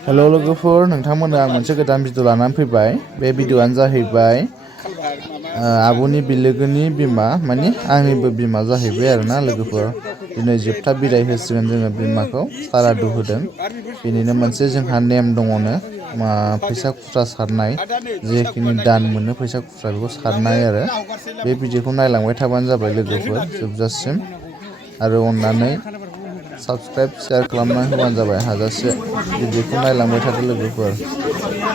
हेल' लोगोफोर नोंथांमोननो आं मोनसे गोदान भिडिअ लानानै फैबाय बे भिडिअआनो जाहैबाय आब'नि बिलोगोनि बिमा माने आंनिबो बिमा जाहैबाय आरोना लोगोफोर दिनै जोबथा बिदाय होसिगोन जोङो बिमाखौ सारादु होदों बेनिनो मोनसे जोंहा नेम दङनो फैसा खुस्रा सारनाय जेखिनि दान मोनो फैसा खुस्रा बेखौ सारनाय आरो बे भिडिअखौ नायलांबाय थाबानो जाबाय लोगोफोर जोबजासिम आरो अननानै साबस्क्राइब शेयार खालामना होबानो जाबाय हाजासे भिडिअखौ नायलांबाय थादो लोगोफोर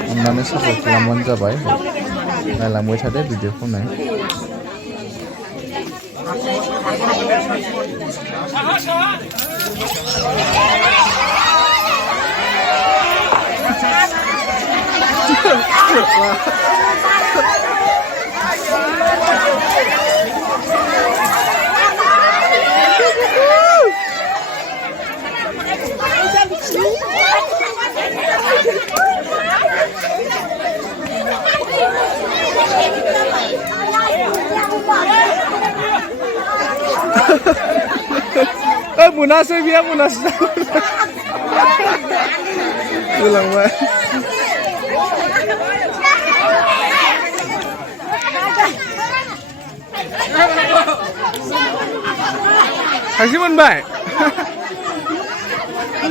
अननानै सापर्ट खालामबानो जाबाय नायलांबाय थादो भिडिअखौ नाय मोनासै बिया मोनासै होलांबाय थाइसे मोनबाय